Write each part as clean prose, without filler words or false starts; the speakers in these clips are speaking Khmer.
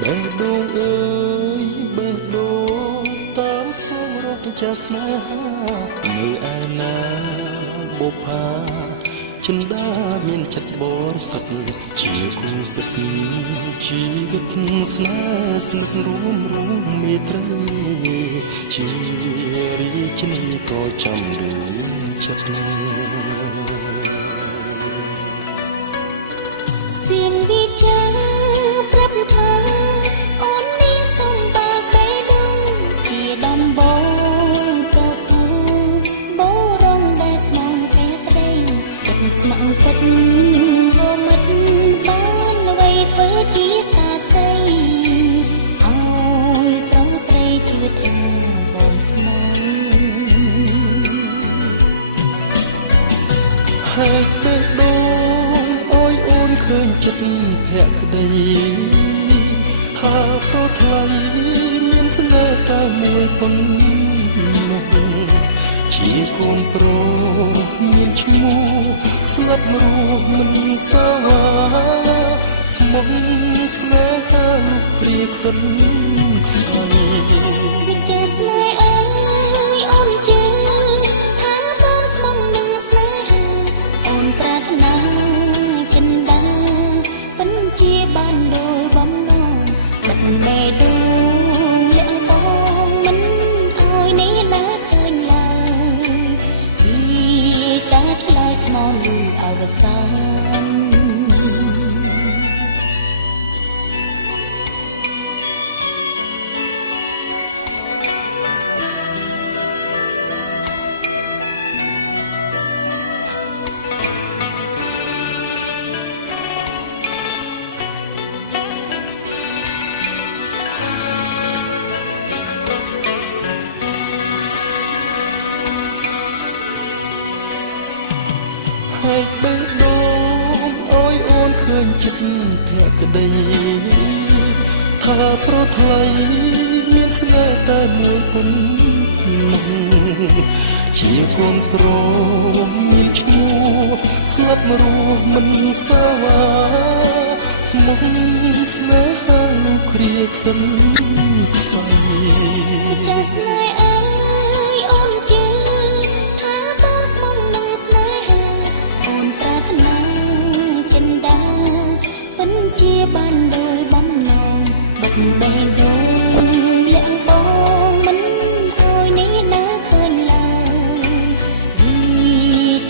បេះដូងអើយបេះដូងតាមសងរកចាស់ស្នេហានៅឯណាបុប្ផាចិន្តាមានចិត្តបរិសុទ្ធជាគូពិតជីវិតស្នេហ៍ស្និទ្ធរួមមេត្រីជារាជនីក៏ចាំដួងចិត្តសៀងវិចារប្រាប់ថាអូននេះសុំបាបេះដូងជាដំបងក៏អូបរងដែលស្មងតែក្តីទឹកស្មងពិតរមិតបានអ្វីធ្វើជាសាស័យអើយស្រងស្រីជឿថាបងស្មងហើយបេះដូងអូយអូនឃើញចិត្តភក្តីថាប្រថ្លៃមានស្នេហ៍តែមួយប៉ុណ្ណោះជាកូនប្រុសមានឈ្មោះស្លាប់រស់មិនសាវាស្មងស្នេហាលោកព្រាកសិនខ្សែវិចារស្នេហ៍អើយអូនជឿថាបងស្មងនឹងស្នេហាអូនប្រាថ្នាចិន្តាពិនជាបានដោយបំណងបិទបេះដូងលាក់បងមិនអើយនេះណាឃើញឡើយពីចាឆ្លើយស្មងលឺអវសានហើយបេះដូងអូយអូនឃើញចិត្តភក្តីថាប្រថ្លៃមានស្នេហ៍តែមួយប៉ុណ្ណោះជាកូនប្រុសមានឈ្មោះស្លាប់រស់មិនសាវាស្មងស្នេហាលោកគ្រាកសិនខ្សែចាស្នេហ៍អើយអូនជឿថាបងស្មងនឹងស្នេហាអូនប្រាថ្នាចិន្តាពិនជាបានដោយបំណងបិទបេះដូងលាក់បងមិនអើយនេះណាឃើញឡើយវិ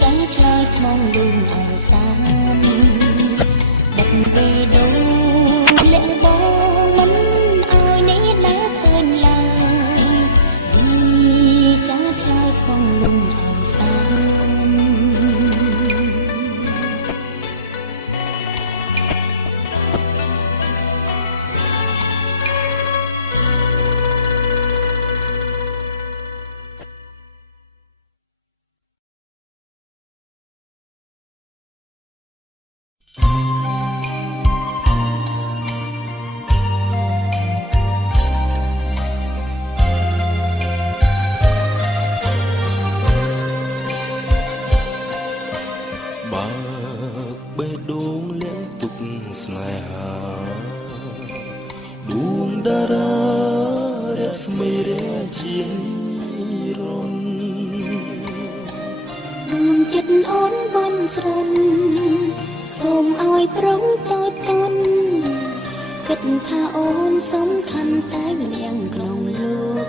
ចារឆ្លើយស្មងលូនអវសានបិទបេះដូងលាក់បងមិនអើយនេះណាឃើញឡើយវិចារឆ្លើយស្មងលូនអវសានបើបេះដូងលាក់ទុកស្នេហាដួងតារារស្មីរាជារនដួងចិត្តអូនបន់ស្រន់សូមឲ្យប្រុងតូចតន់គិតថាអូនសំខាន់តែម្នាក់ក្នុងលោក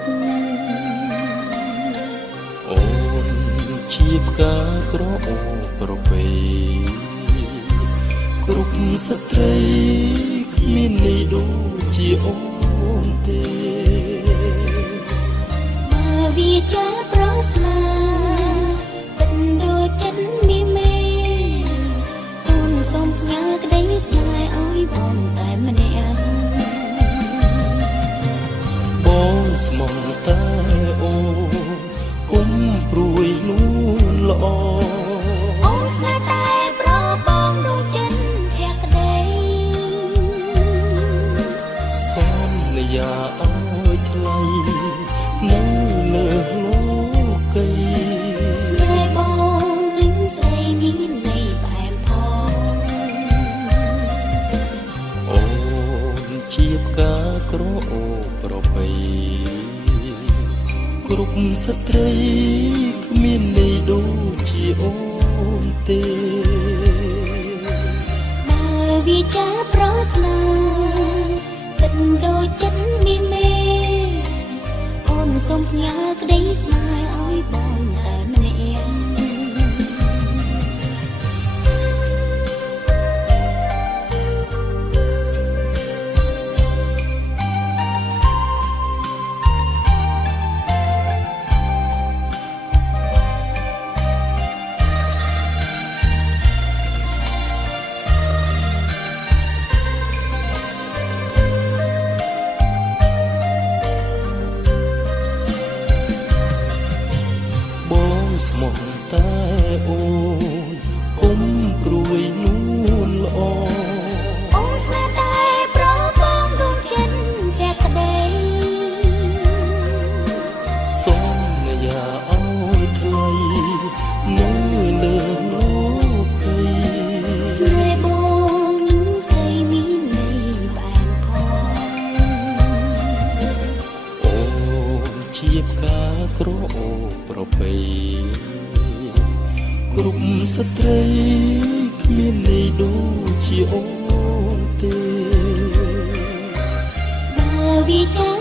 អូនជាផ្កាក្រអូប្រពៃគ្រប់ស្ត្រីគ្មានន័យដូចជាអូនទេបើវាចាប្រស្លាពិតដូចចិត្តមីមេអូនសូមផ្ញើក្តីស្នេហ៍ឲ្យបងតែម្នាក់បងស្មងតែអូនគុំព្រួយនួនល្អអូនស្នេហ៍តែប្របងដូចចិត្តភក្តីសន្យាឲ្យថ្លៃនៅលើលោកីស្នេហ៍បងនឹងស្រីមានន័យផ្អែមផងអូនជាផ្កា គ្រប់ស្ត្រីគ្មានន័យដូចជាអូនទេបើវាចាប្រស្នាគិតដូចចិត្តមានមេអូនសូមផ្ញើក្តីស្នេហ៍ឲ្យបងតែម្នាក់ស្មោះតែអូនគុំព្រួយនួនល្អអូនស្នេហ៍តែប្របងរួមចិត្តភក្តីសូមอย่าឲ្យថ្លៃនៅលើលោកីស្នេហ៍បងនឹងស្រីមានន័យបែបផងអូនជាផ្កាក្រអូបប្រពៃគ្រប់ស្ត្រីគ្មានន័យដូចជាអូនទេបើវាចា